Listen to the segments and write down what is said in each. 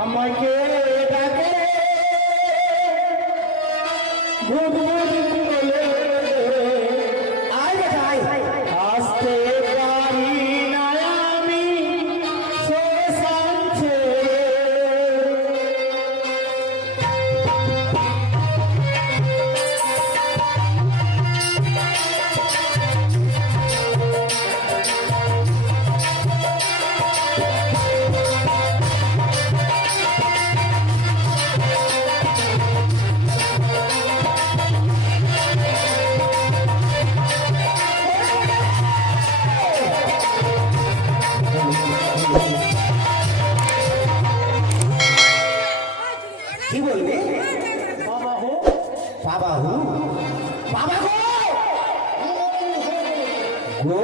আমাকে ডাকে ভূত বলে আসতে পারি না আমি শ্মশান ছেড়ে। কি বলবে? বাবা হো, বাবা হু, বাবা গো গো।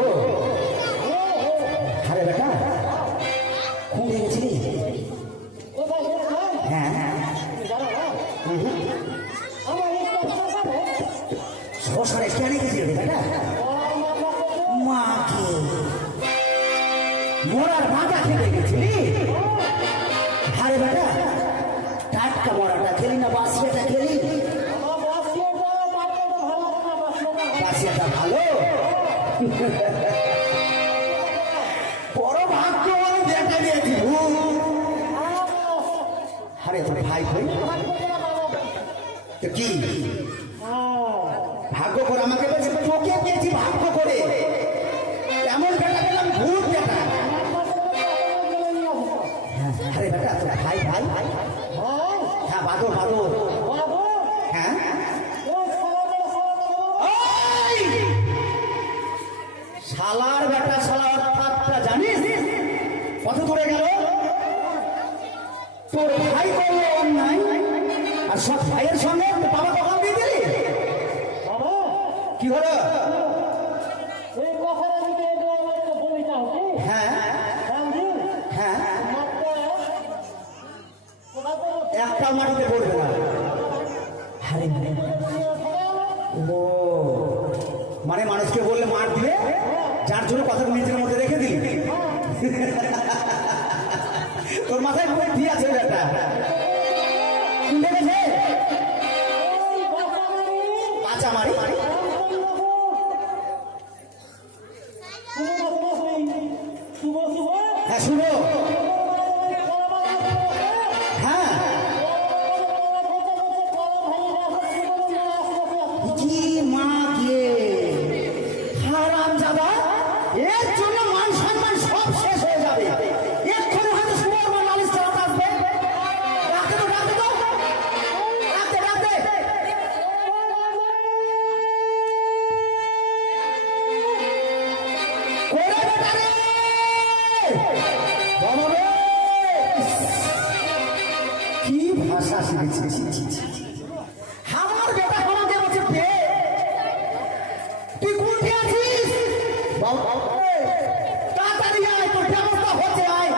আরে বেটা খুব দেখেছিলি? হ্যাঁ শ্বশুরে কেন গেছিল রে বেটা? মাকে মরার মাথা খেতে গেছিলি? আরে বেটা টাটকা মরাটা খেলি না বাসিয়াটা খেলি? বাসিয়াটা ভালো। বড় ভাগ্য দেখা দিয়েছি। আরে তোর ভাই ভাই তো কি ভাগ্য করে আমাকে বলছে? তোকে পেয়েছি ভাগ্য করে। এমন বেটা পেলাম ভূত বেটা। আরে বেটা তোর ভাই ভাই হ্যাঁ বাদর বাদর হ্যাঁ শালার বেটা শালার অর্থাৎটা জানিস কত দূরে গেল? তোর ভাই করলো অন্যায় আর সব ভাইয়ের সঙ্গে বাবা দোকান দিয়ে দিলি। কি হলো? হ্যাঁ হ্যাঁ একটা মাটিতে পড়বে না। আরে ও মানে মানুষকে বললে মার দিবে, যার জন্য কথা নিজের মধ্যে রেখে দিলি। তোর মাথায় বুদ্ধি আছে বেটা। দেখেছে কাঁচা মারি হ্যাঁ শুনো হ্যাঁ কি মা গিয়ে হারাম যাবা। এর জন্য মান সম্মান সব শেষ হয়ে যাবে। এক্ষুনি হয়তো সুবর্ণ নালিশ চালাতে আসবে। ডাকতে তো ডাকতে তো ডাকতে ডাকতে করে বেটা রে বাবা রে। কি ভাষা শিখেছি। আমার বেটা আমাকে বলছে বে তুই কোনটি আছিস? তাড়াতাড়ি আয়, তোর ব্যবস্থা হচ্ছে আয়।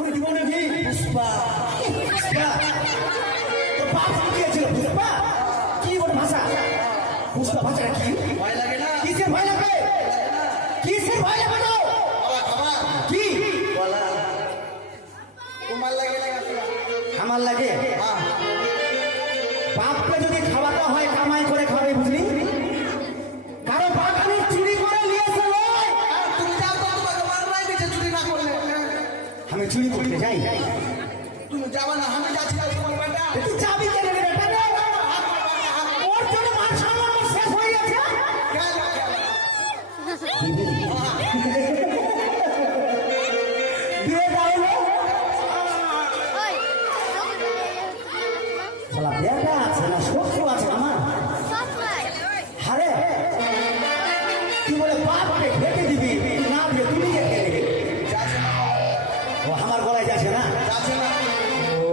তুমি দিব নাকি পুষ্পা পুষ্পা তো বাপ দিয়েছিল পুষ্পা কি ওর ভাষা পুষ্পা ভাষাটা কি ভয় লাগে না কিসের ভয় লাগবে কিসের ভয় লাগবে তো বাবা খাবার কি বলা তোমার লাগে না আমার লাগে হ্যাঁ বাপকে যদি খাওয়াতে হয় কামাই করে খাবে বুঝলি কারো বাগানে চুরি করে নিয়েছে নয় তুমি যাও তো তোমাকে মারলাই দিচ্ছে চুরি না করলে আমি চুরি করতে যাই তুমি যাবা না আমি যাচ্ছি না তোমার বেটা তুই যাবি কেন রে বেটা রে? ওর জন্য মান সম্মান আমার শেষ হয়ে গেছে দিয়ে দাও না শালা বেটা আছে না শত্রু আছে আমার আরে তুই বলে বাপকে খেতে দিবি না দিয়ে তুমি কে খেয়ে দিবি যাচ্ছে না ও আমার গলায় যাচ্ছে না যাচ্ছে না ও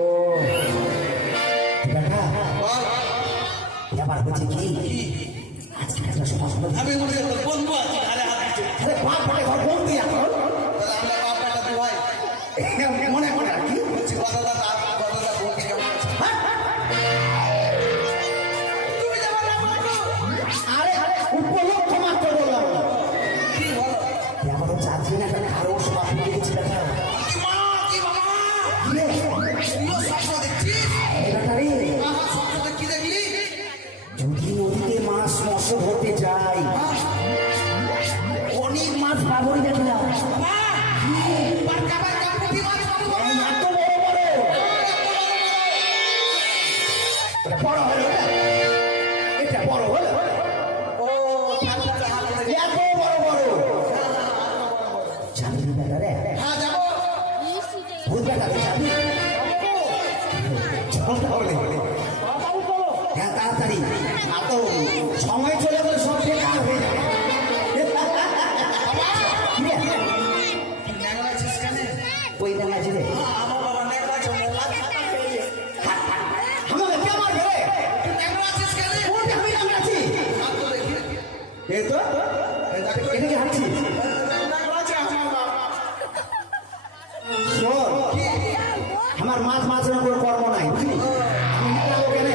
বেটা বল এবার হচ্ছে কি আজকে একটা সমস্যা আমি বলি বন্ধু আছি আরে হাত দিচ্ছে আরে বাপ বেটা ঘর বন্দি এখন তাহলে আমরা বাপ বেটা দু ভাই মনে মনে আর কি বলছি কথাটা বলছি কেমন আছে তুমি যাবা না বন্ধু আরে উপলক্ষ মাত্র বললাম কি বলো এখনো চাচ্ছি না কারণ আরো সব দিয়েছি বেটা কি মা কি বাবা রে তুইও স্বপ্ন দেখছিস বেটা রে বাবা স্বপ্নটা কি দেখলি যদি নদীতে মাছ মৎস্য ধরতে যাই অনেক মাছ পাবই দেখলাম বারকা বারকা পুঁটি মাছ পাবো এই এত বড় বড় এটা বড় হলো না? এটা বড় হলো ও ঠান্ডাটা হাত ধরে এত বড় বড় যাবি না বেটা রে হ্যাঁ যাবো ভূত বেটা রে যাবি চল তাহলে হ্যাঁ তাড়াতাড়ি আর তো সময় চলে গেলে সব বেকার হয়ে যাবে কি রে? ন্যাংরা আছিস কেন ওই দেখা ছিল আমার বাবা ন্যাংরা আছে আমাকে কে মারবে রে ন্যাংরা আছিস কেন কোনটা আমি নাম আছি হাত তো দেখি এই তো এটা কি হাঁটছি ন্যাংরা আছে আমার বাবা শোন আমার মাছ মাছের কোনো কর্ম নাই বুঝলি আমি নিলাম কেন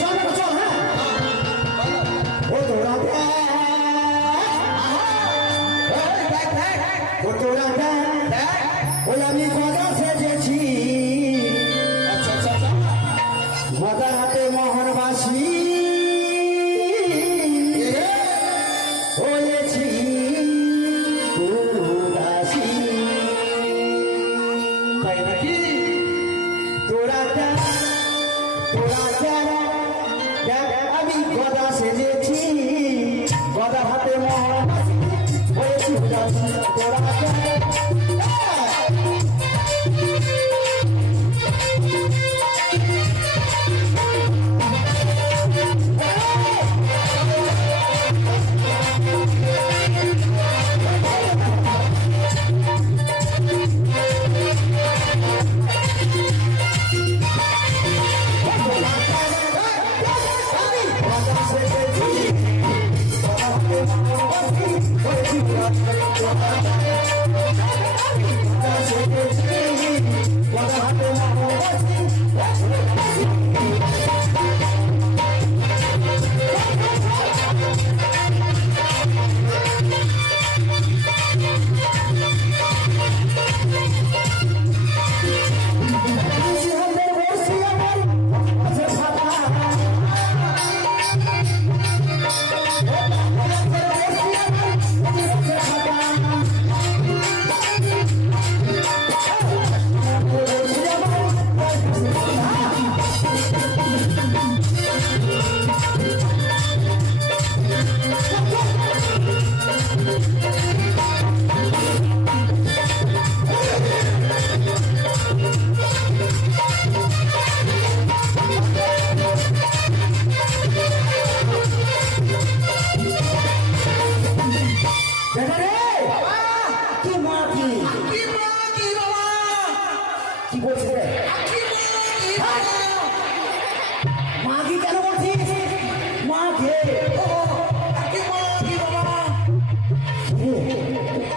চল বেটা, চল হ্যাঁ ও তোরা দেখ ও তোরা দেখ ওই আমি গদা সেজেছি আচ্ছা আচ্ছা আচ্ছা গদা হাতে মোহনবাসী হয়েছি উদাসী তাই নাকি তোরা দেখ আমি গদা সেজেছি গদা হাতে মোহনবাসী হয়েছি উদাসী তোরা দেখ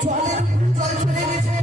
জলের জল চলে গেছে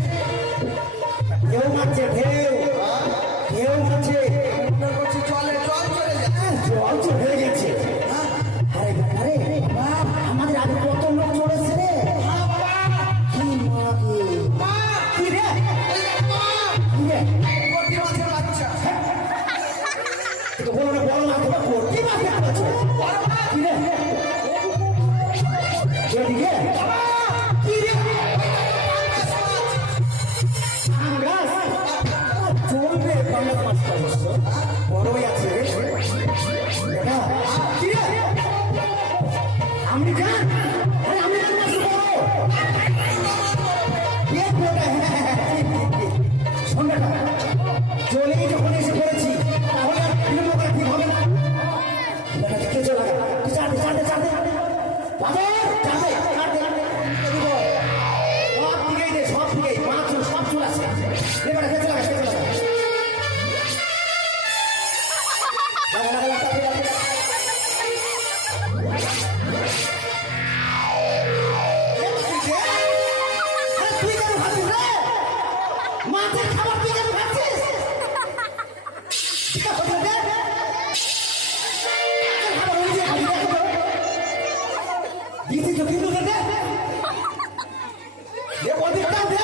ওদিকটা দে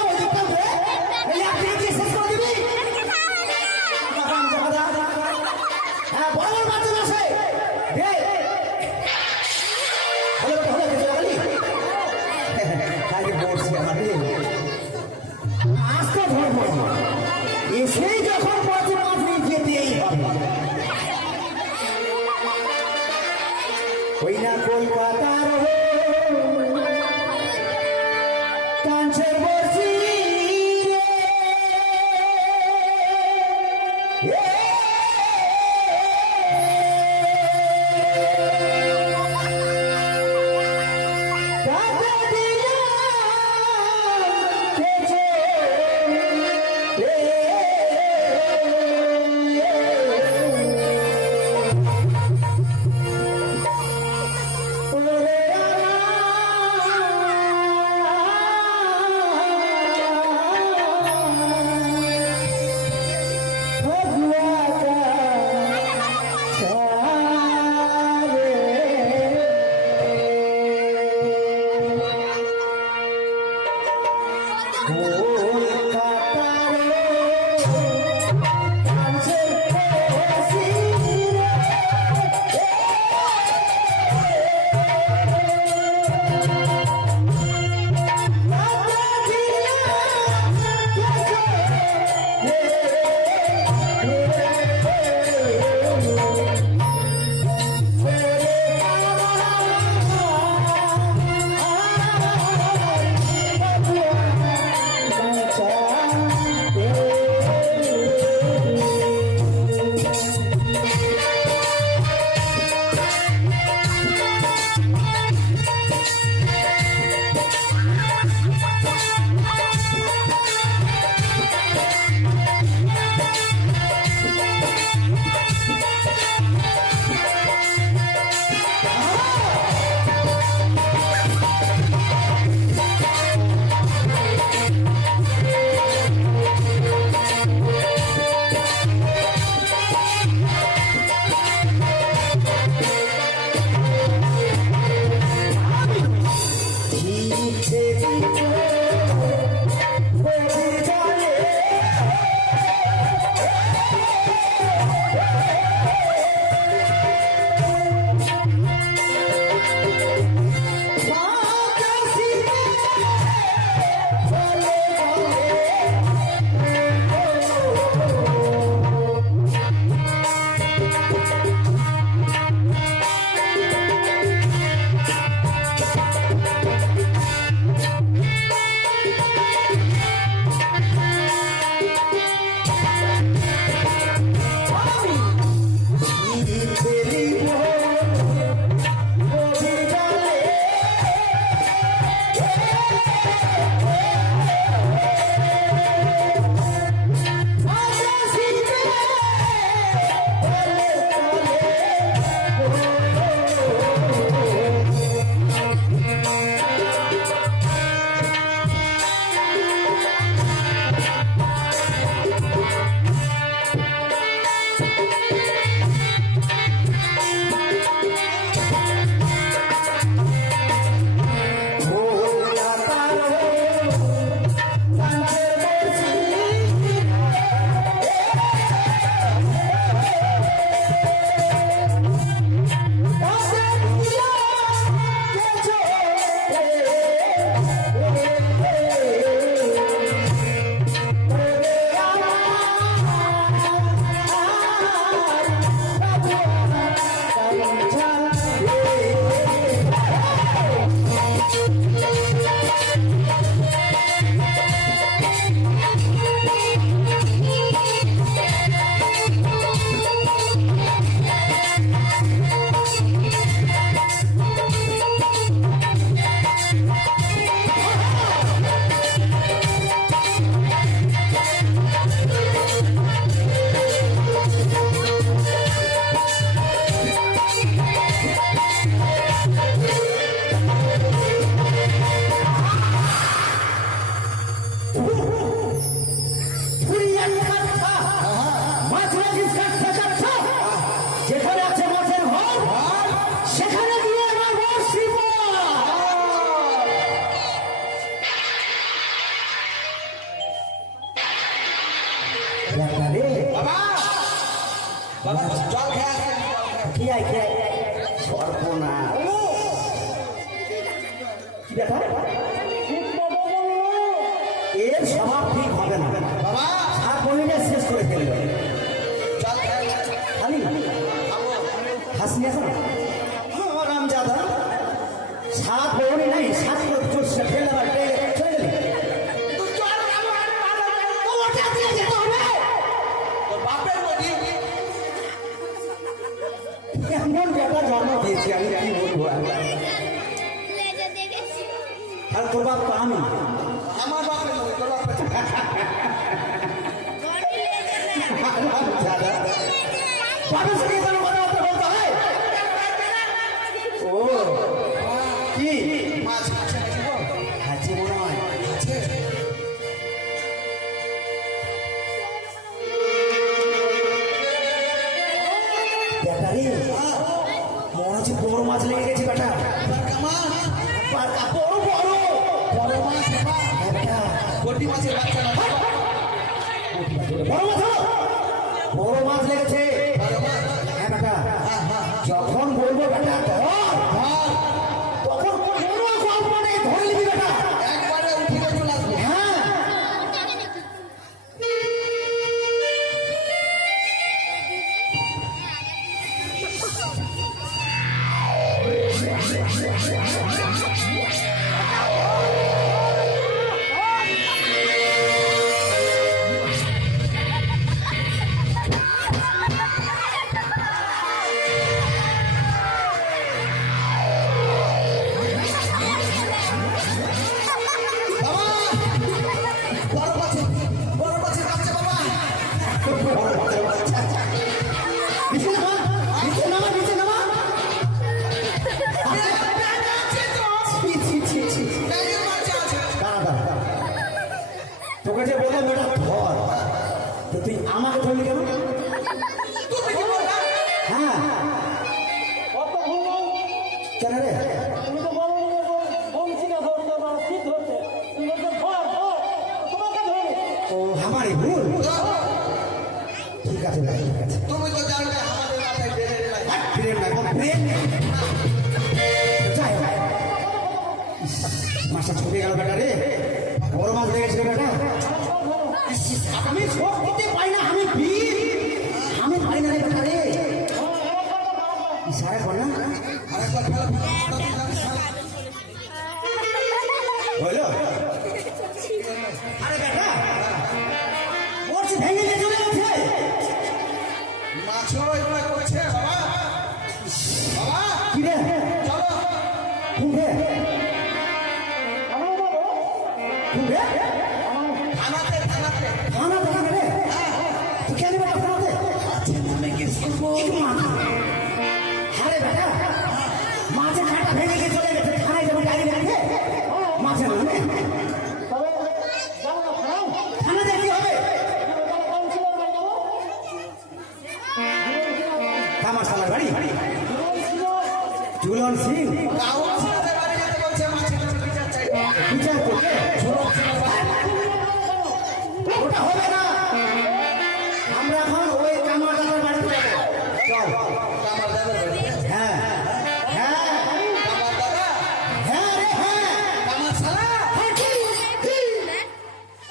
এই একদিকে দিয়ে শেষ করে দিবি বাদাম জাদা হ্যাঁ বড় বাচ্চা আছে দে হলো কিছু বলি কাজে বসে আমাদের আজকে ধরবো এসেই যখন পথে আপনি যেতেই হবে ওই না কলকাতার কাঞ্চের বসি বাবা জল খেয়ে আসেন, জল খেয়ে আসেন। কি আয় সর্বনাশ কি ব্যাপার এর স্বভাব ঠিক হবে না বাবা 7 মিনিটে শেষ করে ফেলবে জল খেয়ে আসেন। খালি খাবো। হাসি আছে না রাম যাদা 7 বউনি নাই 7 করে চুষে ফেলে বাড়তে চলে গেলি তো জল খাবো, ও ওটা দিয়ে যেতে হবে। তোর বাপের বডি এমন ব্যাপার জন্ম দিয়েছি আমি কি বলবো আর তোর বাপ তো আমি আমার বাপের বডি, তোর বাপের বডি। দাদা বাপের সঙ্গে কেন কথাবার্তা বলতে হয় ও কি মাছ আছে নাকি গো? আছে মনে হয় আছে। ব্যাটারি মনে হচ্ছে বড় মাছ লেগে গেছে বেটা বারকা মাছ, পার্কা বড় বড় বড় মাছ বাবা। হ্যাঁ বেটা গটি মাছের বাচ্চা না বাবা। বড় মাছ হলো? বড় মাছ লেগেছে বড় মাছ। হ্যাঁ বেটা হ্যাঁ, হ্যাঁ। যখন বলবো বেটা ধর ধর, তখন কোনো গল্প নেই ধরে নিবি বেটা একবারে উঠে চলে আসবে। হ্যাঁ বাবা, বড় মাছের বাচ্চা বাবা। নিচে নামা নিচে নামা নিচে নামা ছি, ছি, ছি, ছি। ব্যাঙের বাচ্চা আছে। দাঁড়া, দাঁড়া, দাঁড়া। তোকে যে বললাম ওটা ধর তো তুই আমাকে ধরলি কেন তুমি কি বললা? হ্যাঁ কত ঘুমো কেন রে তুমি তো বলো বলছি না ধরতে বা কি ধরতে তুমি বলছো ধর ধর তোমাকে ধরে ও আমারই ভুল ঠিক আছে ভাই ঠিক আছে তুমি তো জানলে আমাদের মাথায় বেড়ে নাই। ব্রেন নাই ব্রেন যাই হোক ইস, মাছটা ছুটে গেল বেটা রে বড় মাছ লেগেছিল বেটা ইস, আমি সব দিতে পাই না আমি বীর আমি পাই না রে বেটা রে ইশারা কর না আরেকবার ফেলো, হইলো আরে বেটা বলছি ভেঙে দিয়ে চলে গেছে মাছও এগুলো করছে বাবা। বাবা, কি রে চলো। কুম্ভে আমার বাবা কুম্ভে থানাতে, থানাতে। খানা দেখা রে তুই কেন বেটা খানাতে আমি কেস করবো। আরে বেটা মাছের খাটা ভেঙে দিয়ে চলে গেছে খানায় যাবো গাড়ি রেখে মাছের মানে তবে যাবো না খাও খানা দিয়ে কি হবে কাউন্সিলর বাড়ি যাবো কামার সালার বাড়ি ঝুলন সিং কাউন্সিলরের বাড়ি যেতে বলছে, মাছের বিচার চাই। বিচার করবে ওটা হবে না আমরা এখন ওই কামার দাদার বাড়িতে যাবো চল কামাল দাদার বাড়ি। হ্যাঁ হ্যাঁ কামাল দাদা, হ্যাঁ রে হ্যাঁ কামাল শালা।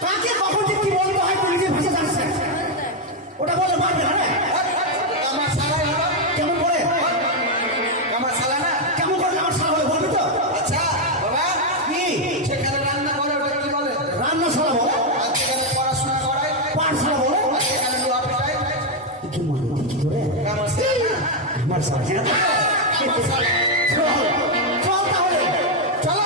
কাকে কখন যে কি বলতে হয় তুই নিজের ভাষা জানিস না। ওটা বলে মারবে না রে। কামাল শালাই হলো। কেমন করে কামাল শালা না। কেমন করে আমার সারা বলে বলবি তো আচ্ছা বাবা, কি সেখানে রান্না করে ওটা কি বলে? রান্না সারা বলে আর সেখানে পড়াশোনা করায়, পাঠ সারা বলে আর সেখানে লোহা পেটায়। কি মনে কি করে কামাল শালা না। আমার সারা হ্যাঁ কামাল শালা। চল চল তাহলে চলো।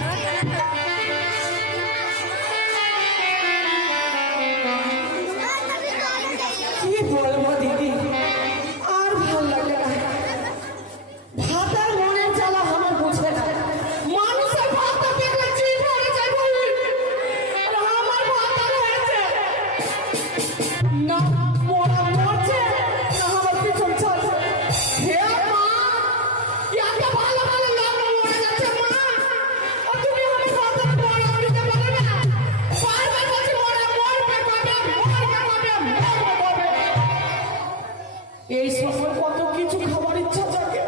Hola, না মরা মরছে না আমার পিছন চলছে। হে মা, এত ভালো ভালো লোক মরে যাচ্ছে মা, আর তুমি আমার কথা বলা দিতে পারো না। বারবার বলছি মরা মরবে কবে, মরবে কবে। এই সময় কত কিছু খাবার ইচ্ছা থাকে,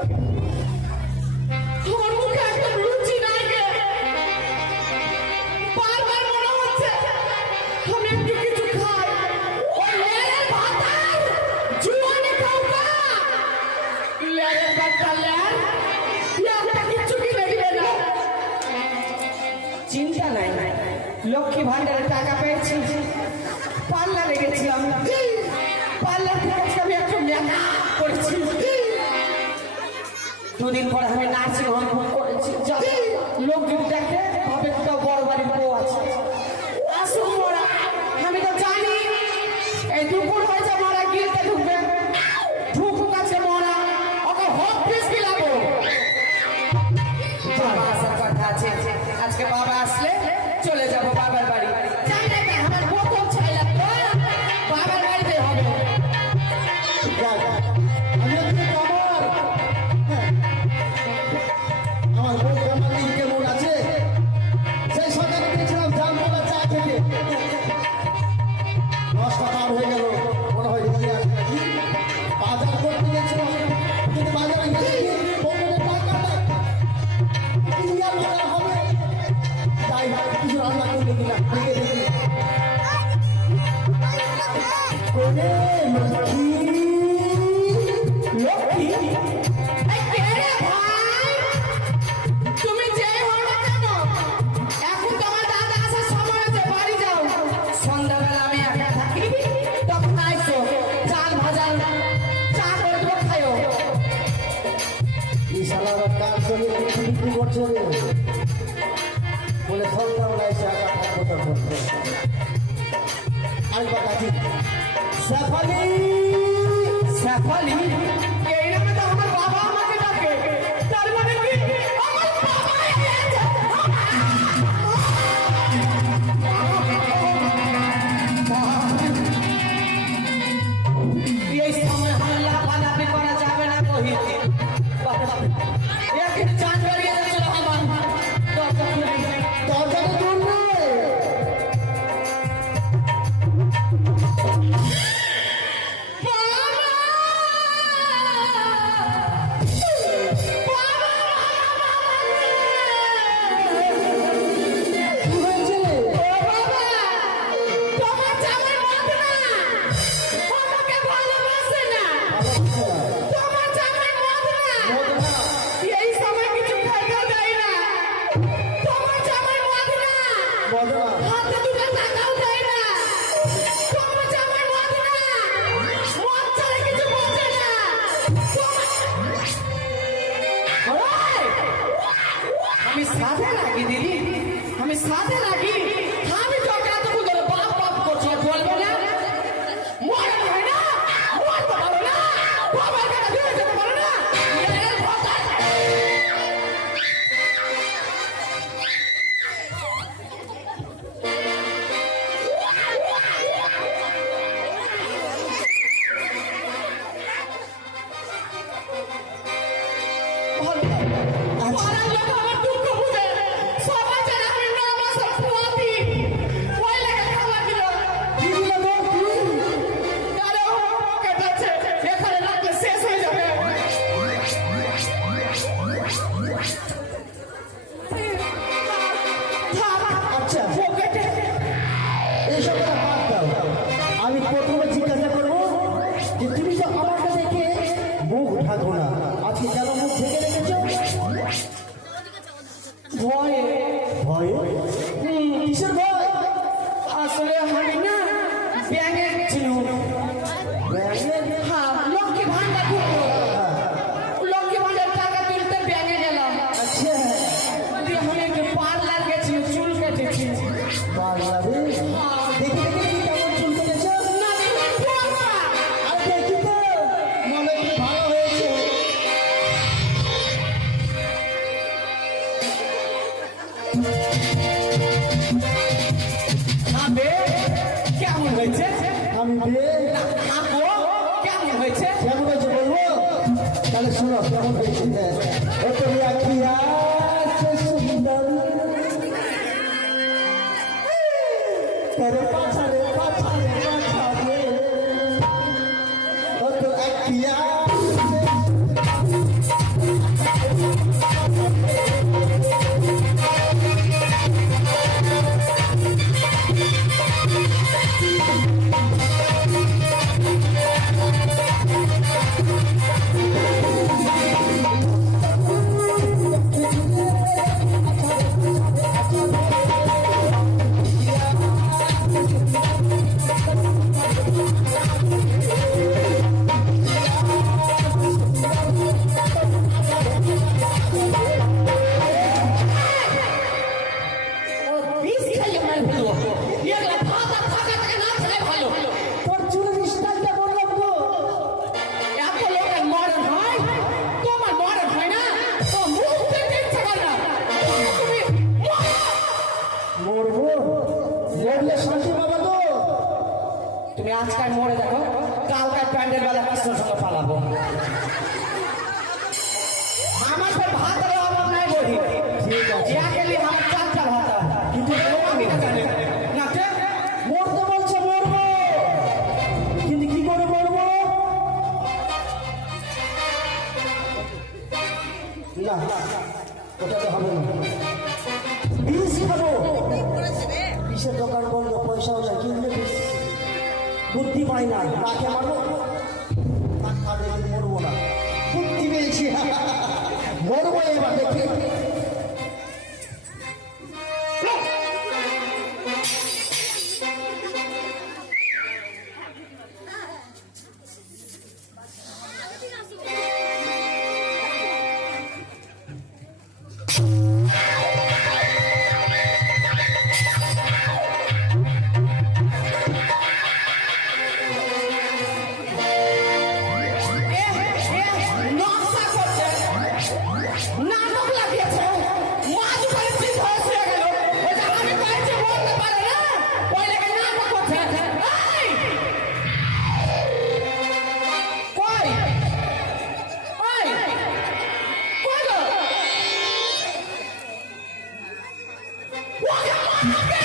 আমার মুখে একদম রুচি নাই গে। বারবার মনে হচ্ছে আমি একটু কিছু খাই। ওই লেরের ভাতার জুয়ানি খাওয়া, লেরের ভাতটা লের, একটা কিচ্ছু কিনে দিবে না। চিন্তা নাই, লক্ষ্মী ভান্ডারে টাকা পেয়েছি, পার্লারে গেছিলাম, পার্লার থেকে আজকে আমি একটু মেকআপ করেছি, 2 দিন পরে আমি নার্সিং হোম বুক করেছি। যাতে লোক যদি দেখে ভাবে তো বড় বাড়ির বউ আছে। আসুন মোরা, আমি তো জানি এই দুপুর হয়েছে মোরা গিলতে ঢুকবে, ঢুকুক আছে মোরা, ওকে হোপ পিস বিলাবো। বাবা আসার কথা আছে, আজকে বাবা আসলে চলে যাব বাবার বাড়ি। জানি না কেন আমার বোতল ছাই লাগবে, বাবার বাড়িতে হবে। আমার বউ আমার দিন কেমন আছে? সেই সকালে গেছিলাম জামতলা চা খেতে, 10টা পার হয়ে গেল, মনে হয় রেখে আসবে নাকি। বাজার করতে গেছিলাম, কিন্তু বাজারে গেছি পকেটে টাকা নেই, কি আর মজা হবে। তাই কিছু রান্না করতে দিলাম, দেখে দেখি কোনে লক্ষ্মী লক্ষ্মী এই কে রে ভাই? তুমি যেই হও না কেন, এখন তোমার দাদা আসার সময় হয়েছে, বাড়ি যাও। সন্ধ্যাবেলা আমি একা থাকি, তখন আইসো, চাল ভাজা চা করে দেবো, খাইও। এই শালারা কাজ করে বিক্রি করছে রে। বলে সন্ধ্যাবেলা এসে একা থাকবো তখন। আরেকবার কাছি শেফালি শেফালি, এই নামে তো আমার বাবা আমাকে ডাকে, তার মানে কি আমার বাবা এসেছে। এই সময় হাল্লা পালাপি করা যাবে না কহিতে। একটু চান বাড়িয়ে দিচ্ছিল আমার দরজা খুলে। দরজাটা তুলবে। বাবা! না থাকো কেমন হয়েছে কেমন হয়েছে বলবো? তাহলে শোনো কেমন হয়েছে। ও তুমি আখিয়া সে সুন্দর তেরে পাছারে পাছারে পাছারে ও তো আখিয়া বিষ খাইয়ে মার ফেলবো এগুলা ভাত আর থাকা থেকে না খেলে ভালো তোর চুলের স্টাইলটা বললাম তো। এত লোকের মরণ হয় তোমার মরণ হয় না তো মুখ দেখতে ইচ্ছা করে না তুমি মরবো মরলে শান্তি পাবা তো। তুমি আজকাল মরে দেখো কালকার প্যান্ডেল বেলা কৃষ্ণর সঙ্গে পালাবো আমার তো ভাতের অভাব নাই বলি ঠিক আছে একেলি আমার চারটা ভাত কিন্তু আমি না জানি না কে? মরতে বলছে মরবো কিন্তু কি করে মরবো? না ওটা তো হবে না। বিষ খাবো। বিষের দোকান বন্ধ, পয়সাও নাই, কিনলে বিষ। বুদ্ধি পাই না, তাকে মারবো টাকা দেখে মরবো না। বুদ্ধি পেয়েছি মরবো এবার দেখি। নকশা করছে নাটক লাগিয়েছে মাঝ করে ঠিক হয়ে শুয়ে গেল ওটা আমি পাইছি বলতে পারে না ওই লেগে নাটক করছে এই! কই ওই কই গো ওকে মারকে!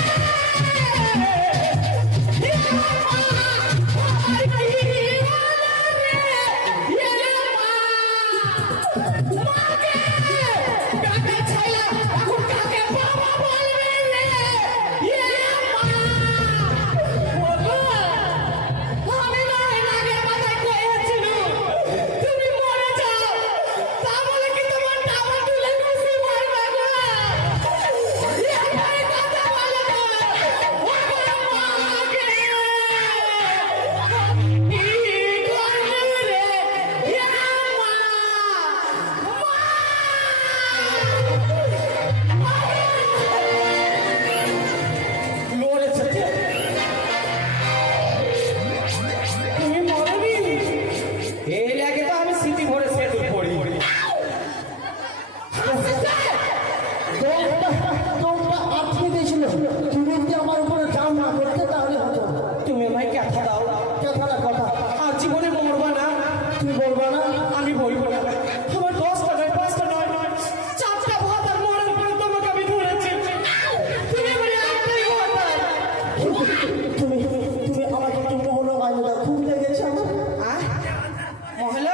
তুমি মরবি এই লাগে তো আমি স্মৃতি ভরে সেটু পড়ি দৌড়টা আটকে দিয়েছিল। তুমি যদি আমার উপরে কাম না করতে তাহলে হতো। তুমি আমায় কথা দাও কথাটা কথা আর জীবনে মরবা না তুমি বলবা না। আমি বলবো না আমার 10টা নয় 5টা নয় 4টা ভাত আর মরার পরে তোমাকে আমি ধরেছি তুমি বলে একটাই কথা তুমি তুমি আমাকে একটু মোহন আইনটা খুব লেগেছে আমার। মহলা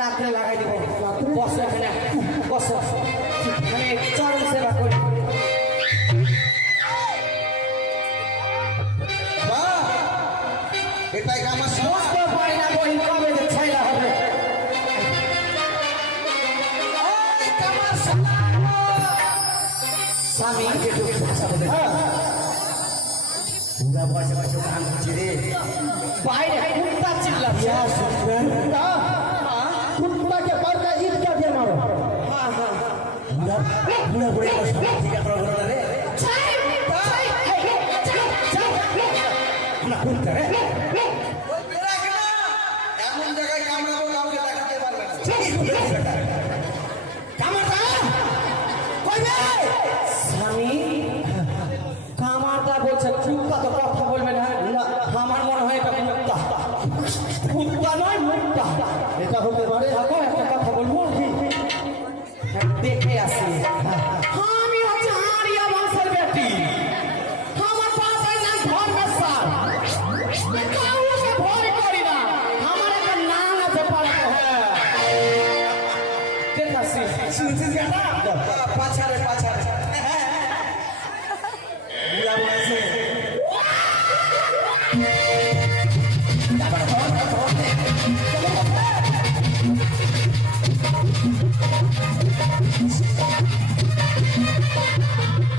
রাত্রে লাগাই দিব বসো এখানে বসো আমি চরণ সেবা করি এটাই আমার বুঝতে পারি না বই কবে যে ছাইলা হবে স্বামী বাইরে কুত্তা চিল্লাচ্ছে কুত্তাকে পারকা ইটকা দিয়ে মারো। বুড়া বুড়ে ঠিক আছে আমরা কোনটা রে এমন জায়গায় কামড়াবো কাউকে দেখাতে পারবে না। কামারদা কই রে স্বামী কামারদা বলছে চুপ তো কথা বলবে না আমার মনে হয় এটা কুত্তা কুত্তা নয় মুক্তা। এটা হতে পারে। দেখো একটা কথা বলবো দেখে আসি। আমি হচ্ছে আরিয়া বংশের বেটি। আমার বাবার নাম ধর্মেশ্বর। কাউকে ভয় করি না। আমার একটা নাম আছে পাড়াতে। হ্যাঁ দেখে আসি। শুনছিস বেটা? পাছারে পাছারে বুড়া বয়সে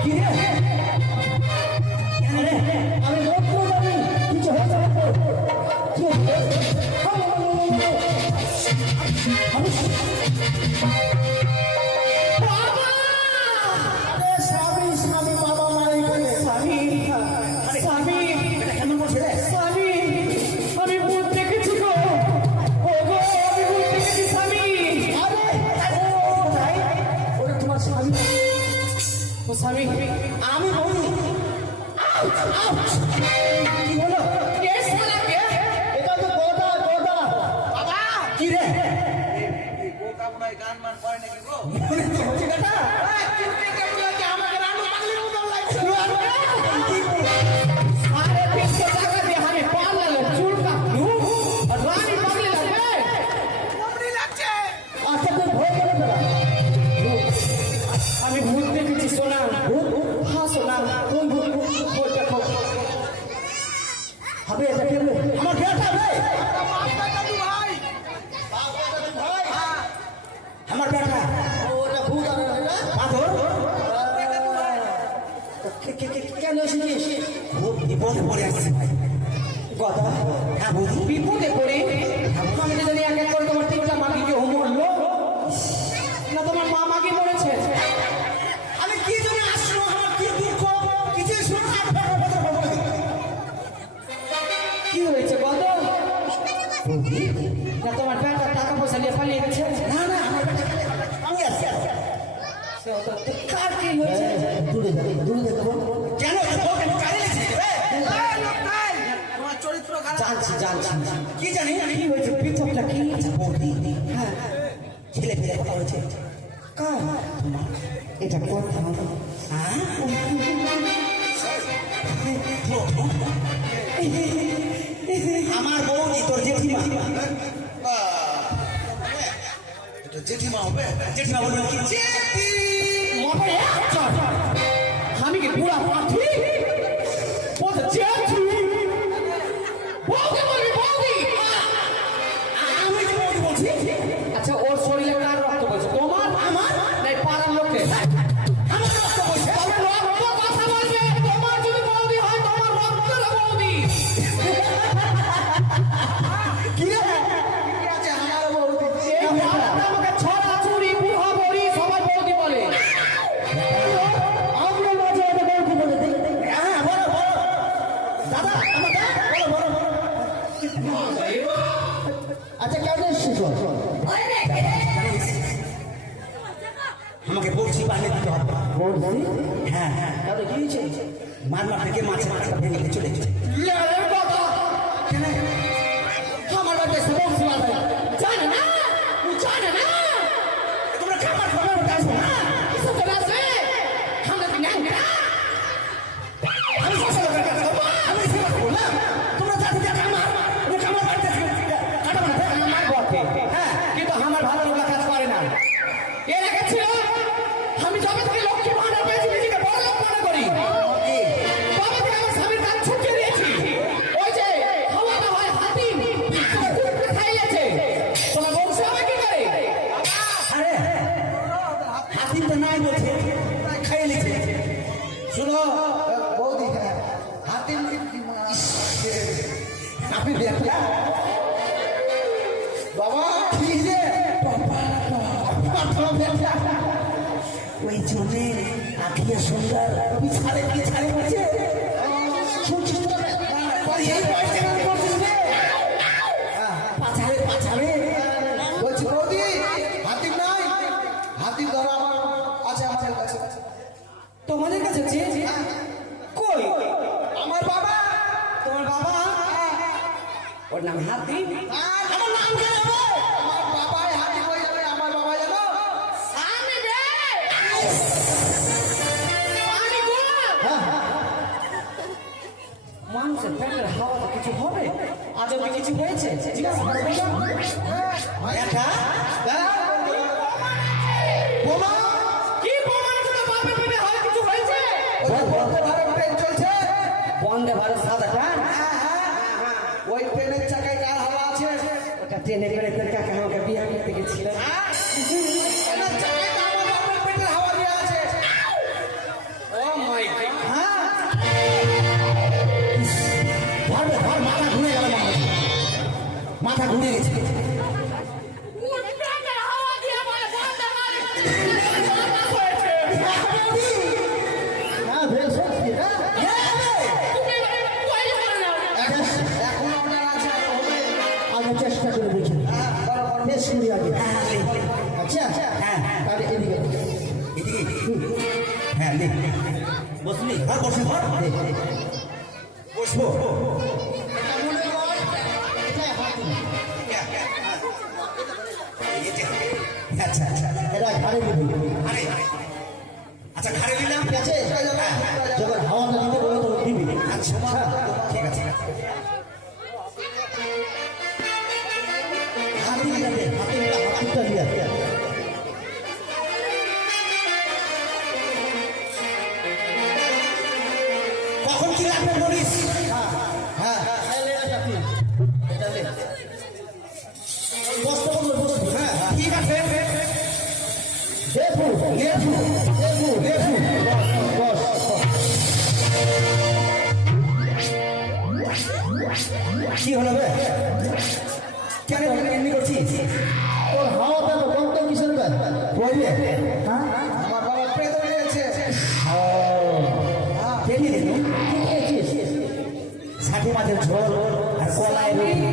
কি রে? কেন রে? আমি লক্ষ্য জানি কিছু হয়ে যাবে তো। কি হচ্ছে? আমি আরে স্বামী স্বামী বাবা মারা গেলে স্বামী স্বামী কেমন করছে রে? স্বামী আমি ভূত দেখেছি গো। ও গো আমি ভূত দেখেছি স্বামী। আরে ও কোথায়? ওটা তোমার স্বামী। ও স্বামী আমি বলি কি হলো? কে শালা কে? এটা তো গোটা গোটা বাবা কি রে? এই বোকা বুড়াই গান মান করে নাকি গো? বেটা আরে 300 টাকা দিয়ে আমি পার্লারে চুল কাটলু আর রানী পাগলি লাগবে। আচ্ছা তুই ভয় করে ফেলা আমি ভূত দেখেছি সোনা। হ্যাঁ সোনা কোন ভূত? ভূত দেখো। হবে এটা কে রে? আমার বেটা রে আমার বেটা ওটা ভূত আর এটা পাথর কেন এসেছিস? বিপদে পড়ে আসছে ভাই। কথা হ্যাঁ বুঝি বিপদে পড়ে আমি তো জানি এক এক করে তোমার 3টা মাগিকে মরলো না তোমার মা মাগি মরেছে। আমি কি জন্য আসলো? আমার কি দুঃখ কিছু শুনে কি হয়েছে বলো? না তোমার বেটা টাকা পয়সা নিয়ে পালিয়ে গেছে? না না আমার বেটা আমি আসছি কার কি হয়েছে? দূরে যাবে দূরে যেতে বল। কেন কেন কারে লেগেছে রে? তোমার চরিত্র খারাপ। জানছি জানছি কি জানি কি হয়েছে পৃথকটা কি? বৌদি হ্যাঁ ছেলে ফেলে কথা হয়েছে কার? এটা কথা হ্যাঁ আমার বৌদি তোর জেঠিমা এটা জেঠিমা হবে জেঠিমা বলবে কি মাথায় এক চড়। আমি কি বুড়া পাঠি? বলছে জেঠু বৌদি বলবি বৌদি। আমি কি বৌদি বলছি আচ্ছা ওর শরীরে কার রক্ত বলছে? তোমার আমার নাই পাড়ার লোকে? আমার রক্ত বলছে তবে রক্ত কথা বলবে। তোমার যদি বৌদি হয় তোমার রক্তের বৌদি। কি রে কি আছে আমার বৌদি এই পাড়াতে আমাকে ছড়া চুরি বুড়া বড়ি সবাই বৌদি বলে। আমরা মাঝে এটা বলতে বলে দেখ হ্যাঁ বলো বলো দাদা আমার বলো বলো আচ্ছা কেন এসেছিস বল? আমাকে বলছি বানিয়ে দিতে হবে বলছি হ্যাঁ হ্যাঁ তাহলে কি হয়েছে? মারমা থেকে মাছের মাছটা ভেঙে দিয়ে চলে গেছে লেলের কথা কেন আমার বাড়িতে এসে বলছি মাথায় জানে না জানে না তোমরা খাবার খাবার আসবো না কিছু তো আসবে আমরা কি নাম না আমি ফসল আমি সেবা করবো না তোমরা যাতে যা খামার ওই খামার বাড়িতে কাটা বানাতে আমার বটে হ্যাঁ কিন্তু আমার ভালো লোক কাজ করে না। এর আগে ছিল আমি যবে থেকে লক্ষ্মী ভান্ডার পেয়েছি নিজেকে বড় লোক মনে করি। তবে থেকে আমার স্বামীর কাজ ছুটিয়ে দিয়েছি। ওই যে খাওয়াটা হয় হাতিম খাইয়েছে তোমার বংশ আমার কি করে? আরে হাতিম তো নাই বলছে খাইয়ে লিখছে শোনো বৌদি হাতিম আপনি দেখলা বাবা কি যে ওই জন্যে আখিয়া সুন্দর ছাড়ে কি ছাড়ে বলছে শুনছিস তো? এই বয়সে কেন করছিস রে? পাছাড়ে পাছাড়ে বলছি বৌদি হাতিম নাই হাতিম ধরো আমার আছে আমাদের কাছে। তোমাদের কাছে যে কই আমার বাবা তোমার বাবা ওর নাম নাম হাতি। আমার নাম কে হবে? আমার বাবাই হাতি হয়ে যাবে। আমার বাবা জানো আমি রে আমি গো মানুষের পেটের হাওয়া কিছু হবে, আজ অব্দি কিছু হয়েছে জিজ্ঞাসা করবো একটা বোমা কি প্রমাণ ছিল বাপের পেটে হয় কিছু হয়েছে? বলতে পারে ট্রেন চলছে। বন্দে ভারত সাদা ট্রেন, ওই ট্রেনের চাকায় কার হাওয়া আছে? ওটা ট্রেনে করে তোর কাকা আমাকে বিয়ে করতে গেছিল। ট্রেনের চাকায় তো আমার বাপের পেটের হাওয়া দেওয়া আছে। ও মাই গড, ধর মাথা ঘুরে গেল, মাথা ঘুরে গেছে। কোন পেটের হাওয়া দিয়ে বলে বন্ধ করে হয়েছে? হ্যাঁ বেশ সত্যি, তুমি কইলে বললে এখন অর্ডার আছে, হবে। আগে চেষ্টা করে দেখি, বেশ করি আগে। আচ্ছা হ্যাঁ। তাহলে এদিকে এদিকে হ্যাঁ লে বসলি, হ্যাঁ বসে ধর বসবো। আচ্ছা আচ্ছা, এটা ঘাড়ে দিবি, আরে আচ্ছা ঘাড়ে নিলাম, ঠিক আছে? যখন হাওয়াটা দিতে বলে তখন দিবি। আচ্ছা ঠিক আছে। হাতি যাবে, হাতিটা দিয়ে কখন কি রাখবে বলিস? হ্যাঁ এটা লে কষ্ট করবো, হ্যাঁ ঠিক আছে। দেখু লেফু লেফু লেফু বস কি হলো বে? কেন এমনি করছিস? তোর হাওয়াটা তো বন্ধ কিসের ব্যাগ বলবে? হ্যাঁ আমার বাবা প্রেত হয়েছে। দেখি দেখি কি খেয়েছিস? ষাটি মাছের ঝোল আর কলাই রুটি।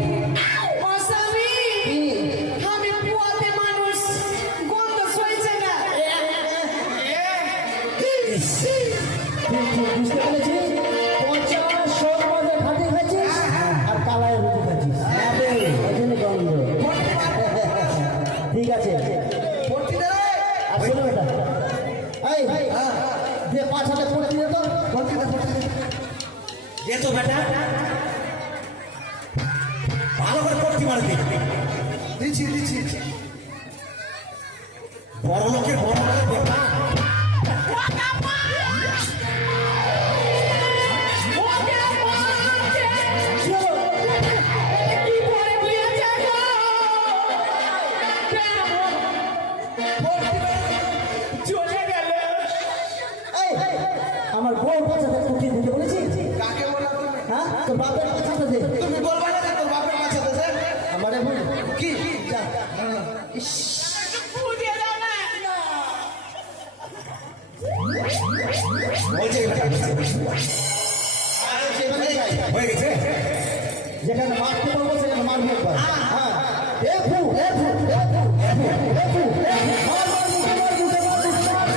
মশামি আমি পুয়াতে মানুষ গন্ধ সইছে না বুঝতে পেরেছি, পচা শোর মধ্যে খাটি খাচ্ছিস আর কালাই রুটি খাচ্ছিস, ওই জন্য গন্ধ। ঠিক আছে, ভর্তি দে। আর শোনো বেটা, এই দিয়ে 5,000 পড়তি দে তো, ভর্তি দে, ভর্তি দে। দে তো বেটা, ভালো করে পড়তে পারবি। দিচ্ছি দিচ্ছি। বড় লোকের বড় লোকের বেটা। কি করে দিয়েছে গো চলে গেল এই আমার বউ বাচ্চাদের কুটিয়ে দিতে বলেছি, কাকে বলা তুমি? হ্যাঁ তোর বাপের বাচ্চাটা দে, তুমি বলবা না যে তোর বাপের কাছে দেশে? আমারে বল কি? যা। ইস, ফুল দিয়ে দাও না বলছে বেটা, সেখানে যাই, হয়ে গেছে। যেখানে মারতে পারবো সেখানে মারবো একবার। হ্যাঁ দেখু দেখু দেখু দেখু মার মার মুখে মার মুখে মার মুখে মার।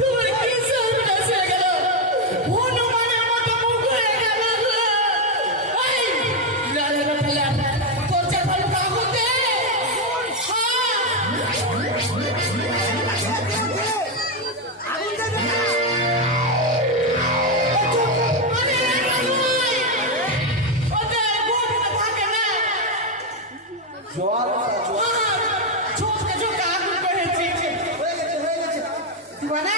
তুমি কি সর্বনাশ হয়ে গেল হনুমানের মতো মুখ হয়ে গেল এই লালে লালে তোর চাপাল কাকুতে জল ছোটকে ছোট আগুন করেছি হয়ে গেছে, হয়ে গেছে। মানে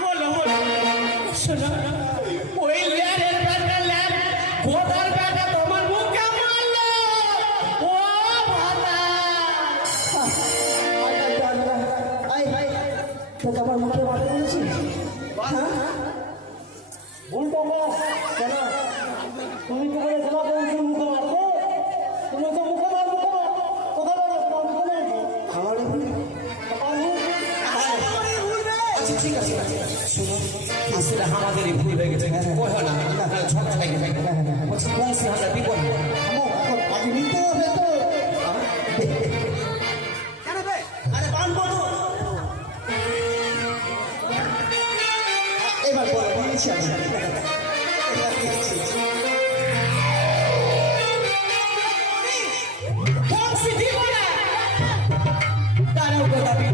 হলো হলো শোনো ওই ল্যারের ব্যাটা ল্যার গোদার ব্যাটা তোমার মুখে মারলো ও ভাতা তোকে আমার মুখে মারতে বলেছি? হ্যাঁ উল্টো বল কেন? তুমি তো বলেছিলা বলছি মুখে মারবে, তুমি তো মুখে মার মুখে মার কোথায় বলো মুখে মারবে আমারই বলি। আচ্ছা ঠিক আছে, শুনো আসলে আমাদেরই ভুল হয়ে গেছে, কিছু কইও না। ঝগড়া লাগে বলছি বংশী হাজার বিপদ থামো, এখন আগে নিতে হবে তো। আরে বানবো এবার বলো, নিয়েছি আমি। বংশী দিব না। দাঁড়াও গোলাপি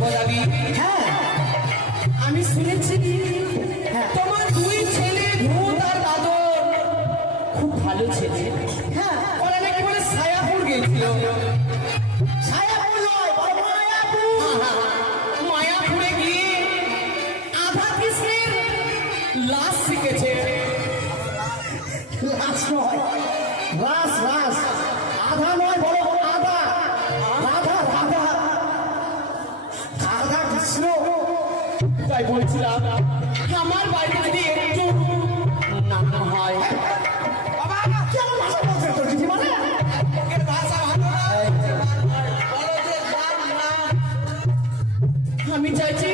গোলাপি হ্যাঁ আমি শুনেছি তোমার দুই ছেলে ভূত আর দাদর খুব ভালো ছেলে। হ্যাঁ ওরা নাকি বলে ছায়াপুর গেছিল। ছায়াপুর নয়, বড় মায়াপুর। মায়াপুরে গিয়ে আধা কৃষ্ণের লাশ শিখেছে। রাস নয়, রাস রাস, আধা নয়, বড় বড় আধা, রাধা রাধা, রাধা কৃষ্ণ। তাই বলছিলাম আমার বাড়িতে যদি একটু নাম হয়। কেমন ভাষা বলছে তোর দিদিমারা? ওকে ভাষা ভালো না বলো যে নাম না আমি চাইছি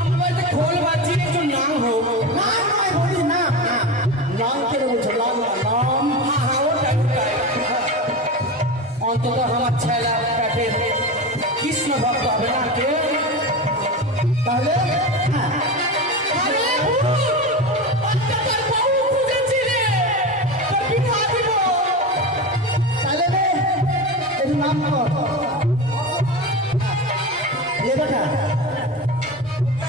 আমার বাড়িতে খোল বাজিয়ে একটু নাম হোক। না নয়, বলিস না, না। নাম কেন বলছো? নাম না, নাম। হ্যাঁ হ্যাঁ ওটাই ওটাই। অন্তত আমার ছেলা পেটের কৃষ্ণ ভক্ত হবে না কে? তাহলে আরে ভূত! অত্যাচার বহু খুঁজেছিলে, তোর বিবাহ দিব। তাহলে রে, একটু নাম কর। এ বেটা,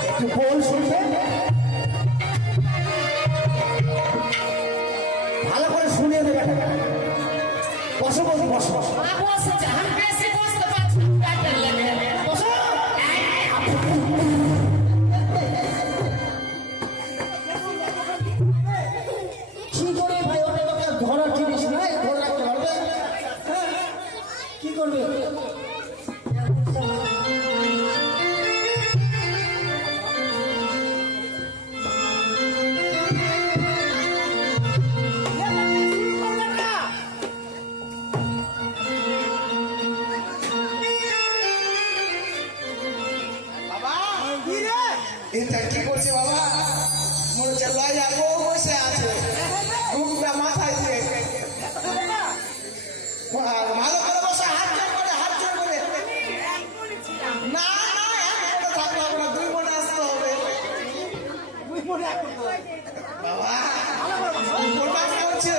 একটু বল শুনবে, ভালো করে শুনিয়ে দে বেটা। বসো বসো বসো বসো। বসে যা, আমি বেশি বসতে পারছি না, পেটের লেগে। বসো। কি করে ভাই, ওটা তোকে ধরার জিনিস নাই, ধরে রাখতে পারবে? হ্যাঁ? কি করবে? এটা কি করছে বাবা মনে হচ্ছে লয়া বউ বসে আছে বুকটা মাথায় দিয়ে ভালো করে বসে হাত জোর করে না না এক মনে থাকলে হবে না, দুই মনে আসতে হবে বাবা প্রণাম করছে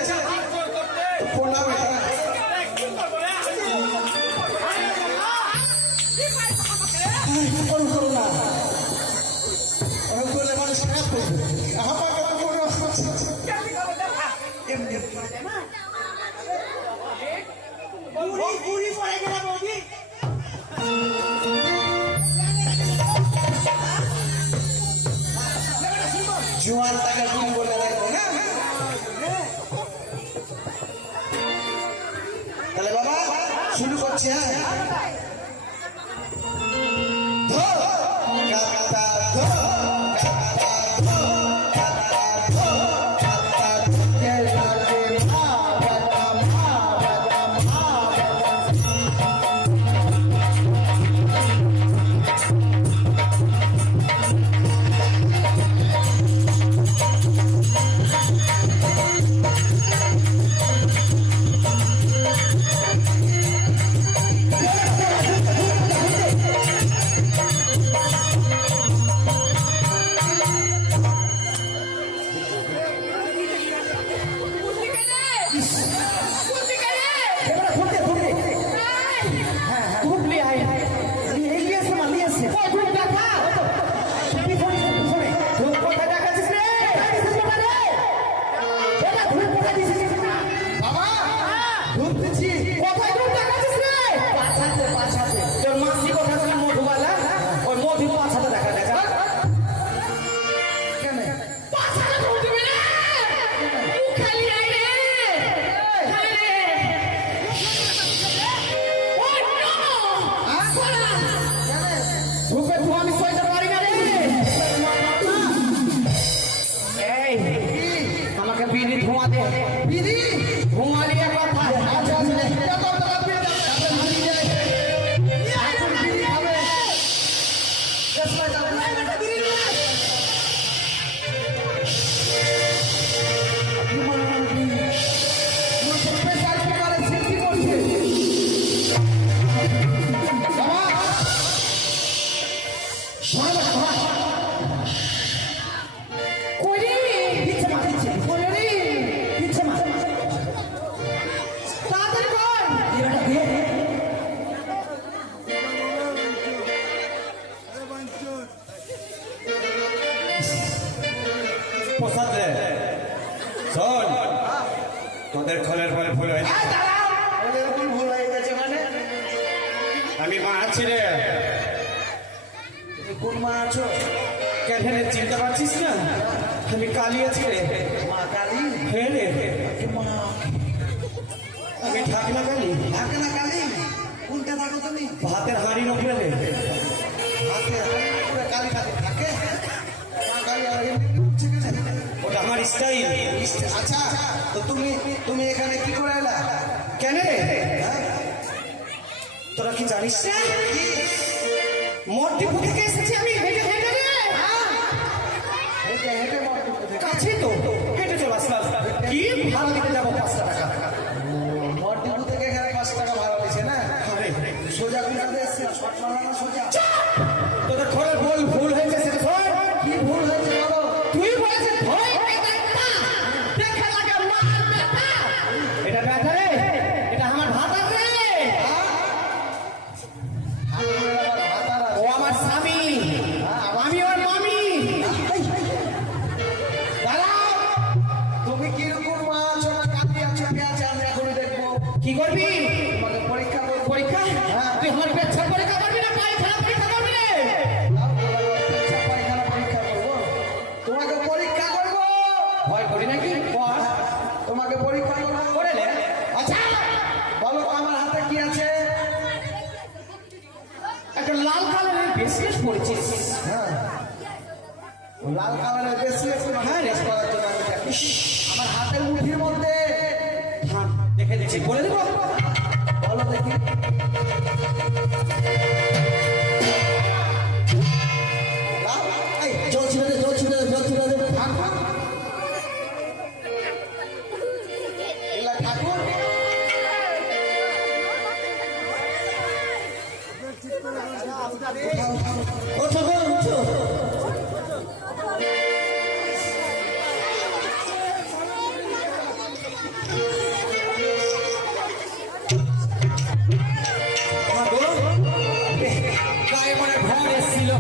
প্রণাম করো করো না। ওরকম করলে মানুষ খারাপ করবে আমাকে তো প্রণাম করছে জোয়ান টাকা তুমি বলে রাখবো না তাহলে বাবা শুরু করছি হ্যাঁ ধো গাতা ধো গাতা ধো গাতা ধো গাতা ধো কে লাগে মা বাবা, মা বাবা, মা বাবা। এবারে ঘুরতে ঘুরতে ধুবলি আয়। এগিয়ে এসে মা, নিয়ে এসে ওই ধূপ দেখা। পিছনে পিছনে ধূপ কোথায় দেখাচ্ছিস রে? বেটা ধুপ কোথায় দিয়েছিস না? বাবা ধুপ দিচ্ছি। কোথায় ধূপ দেখাচ্ছিস রে? পাছাতে পাছাতে। তোর মাসি কথা ছিল মধুবালা, ওই মধু পাছাতে দেখা দেখা। কেন? পাছাতে ধূপ দিবি রে? মুখ খালি আয় রে। আয় রে। ওই no! সালা! ধূপে ধোঁয়া আমি সইতে পারি না রে। এই, আমাকে বিড়ি ধোঁয়া দে। বিড়ি? ধোঁয়া দিয়ে কথা। আচ্ছা আচ্ছা, এটা তো তোরা বিড়ি দাও, তারপরে বিড়ি দে। এখন বিড়ি খাবে। দেশলাই যাবে। এই বেটা বিড়ি নিয়ে আয়। তোদের খোলের পরে ভুল হয়েছে। ওদের এরকম ভুল হয়ে গেছে মানে? আমি মা আছি রে। তুমি কোন মা আছো? কেন রে চিনতে পারছিস না? আমি কালী আছি রে। মা কালী? হ্যাঁ রে, কি মা? আমি ঠাকুমা কালী। থাকে না কালী? কোনটা থাকো তুমি? ভাতের হাঁড়ির উপরে রে। হাতে পুরো কালী কালী থাকে? মা কালী আর এমনি উঠছে কেন? ওটা আমার স্টাইল। আচ্ছা, তো তুমি এখানে কি করে এলা? কেন রে? হ্যাঁ? তোরা কি জানিস না? কি? মর্তিপুর থেকে এসেছি আমি হেঁটে হেঁটে রে। হেঁটে হেঁটে মর্তিপুর থেকে? কাছে তো হেঁটে চলে আসলাম। কি ভাড়া দিতে যাবো 5 টাকা। মর্তিপুর থেকে এখানে 5 টাকা ভাড়া দিয়েছে না? আরে, সোজা কোনটাতে এসছে? শর্ট মারানো সোজা? তোদের খোলের ভুল হয়েছে সেটা শোন। কি ভুল হয়েছে বলো? তুই বলেছিস ভয় পেতে না দেখে লাগে মার বেটা এটা ব্যথা রে, এটা আমার ভাতা রে। ও আমার স্বামী, আমি ওর মামি। দাঁড়াও! তুমি কিরকম মা আছো না কালী আছো কে আছে আমি এখনই দেখবো। কি করবি? তোমাকে পরীক্ষা করবো। পরীক্ষা? হ্যাঁ। তুই আমার পেচ্ছা পরীক্ষা করবি না পায়খানা পরীক্ষা করবি রে? পেচ্ছাপ পায়খানা পরীক্ষা করবো? তোমাকে পরীক্ষা করবো। ভয় করি নাকি? বল। তোমাকে পরীক্ষা করবো। করে নে। আচ্ছা বলো তো আমার হাতে কি আছে? একটা লাল কালারের বিজনেস করেছিস। হ্যাঁ, লাল কালারের বেশি একটু হ্যাঁ রে। করার জন্য আমি দেখি। আমার হাতের মুঠির মধ্যে হ্যাঁ, দেখে দিচ্ছি, বলে দেবো। বলো দেখি। লাল? এই, জল ছিল রে, জল ছিল রে, জল ছিল রে। থাক, থাক। এলা ঠাকুর? উঠাও, উঠাও। ও ঠাকুর, উঠো। গায়ে মনে ভর এসেছিল।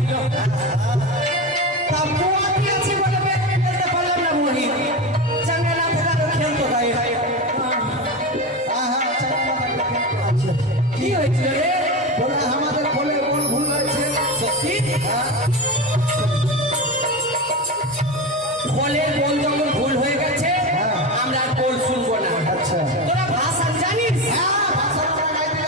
তা বোয়া দিয়েছি বলে বের করতে পারলাম না মনি। চাঙ্গা না থাকারও খেলতো গায়ে। হ্যাঁ, হ্যাঁ, আচ্ছা, আচ্ছা, কি হয়েছিল রে? বলে আমাদের বলে কোন ভুল হয়েছে? সত্যি? হ্যাঁ, ফলের বল যখন ভুল হয়ে গেছে, আমরা আর বল শুনবো না। আচ্ছা। তোরা ভাষা জানিস? হ্যাঁ, ভাষা আমরা গাইতে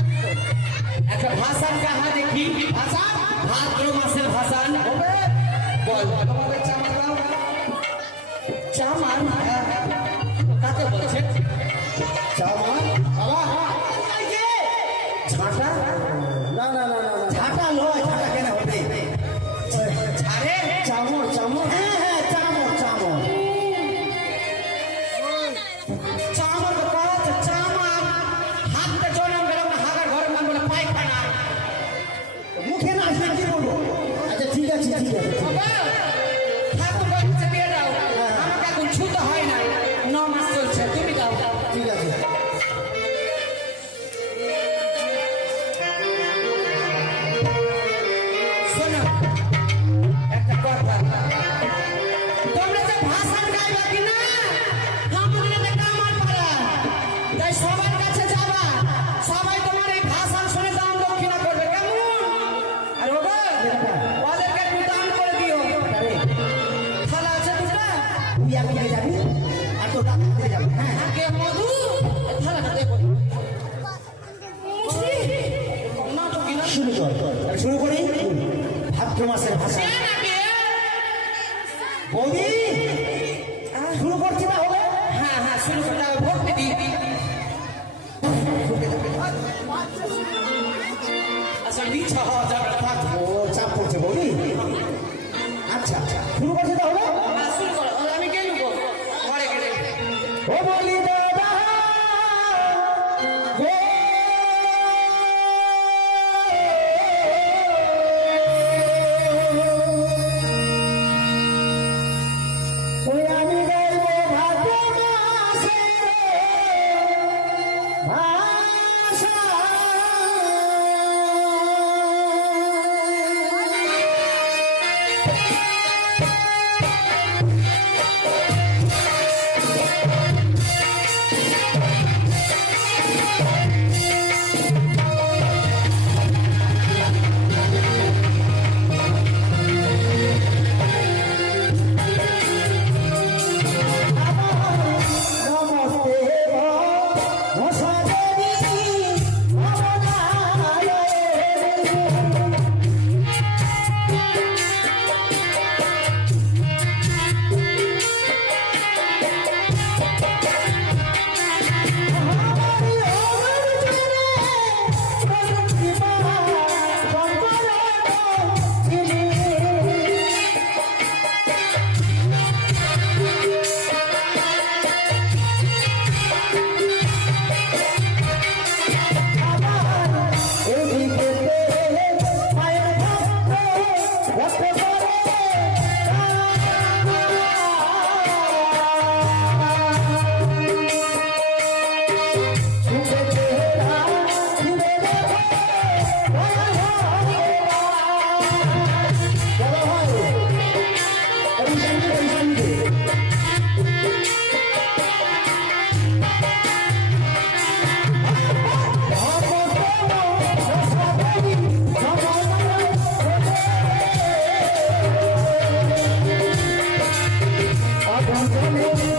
একটা ভাষার কাহা দেখি। ভাষা? ভাদ্র মাসের ভাষান। হবে। বল। তোমাদের চামড়া দাও। চামান? কাকে বলছে? চামা? বাবা? ঝাঁটা? না, না, না, না, না। ঝাঁটা নয়, ঝাঁটা কেন হবে? ছাড়ে? চামর, চামর? হ্যাঁ, হ্যাঁ, চামড়, চামড়। চামর তো কত চামান। হাতটা জনম গেলাম না, হাগার ঘরে নাম বলে পায়খানা। মুখে না আসলে কি বলবো? আচ্ছা, ঠিক আছে, ঠিক আছে। বাবা, ঠাকুর বাড়িতে দিয়ে দাও। আমাকে এখন ছুতে হয় না। 9 মাস চলছে, তুমি দাও। ঠিক আছে। শোনো, একটা কথা। তোমরা যে ভাষণ গাইবা কিনা, আমাদের কামার পাড়া। তাই সবার কাছে যাবা। সবাই তোমার এই ভাষণ শুনে দাম দক্ষিণা করবে, কেমন? আর বাবা, ওদেরকে একটু দান করে দিও। থালা আছে দুটা? তুই আমি নিয়ে যাবি আর তোর দাদা নিয়ে যাবি। হ্যাঁ, আগে মধু, থালাটা দেখো। না তো কিনা? শুরু কর। তাহলে শুরু করি। ভাদ্র মাসের ভাষা। বৌদি, শুরু করছি না হবে? হ্যাঁ হ্যাঁ, শুরু করতে হবে। ভোট দিই। আচ্ছা, মিছা হওয়া যাবে না, থাক। ও চাপ পড়ছে বৌদি। আচ্ছা, শুরু করছি না হবে? হ্যাঁ, শুরু করো। আমি গেলু গো, ঘরে গেলে। ও বলি দাদা গো, ওই আমি গাইব ভাদ্র মাসের ভাষা। জীবনে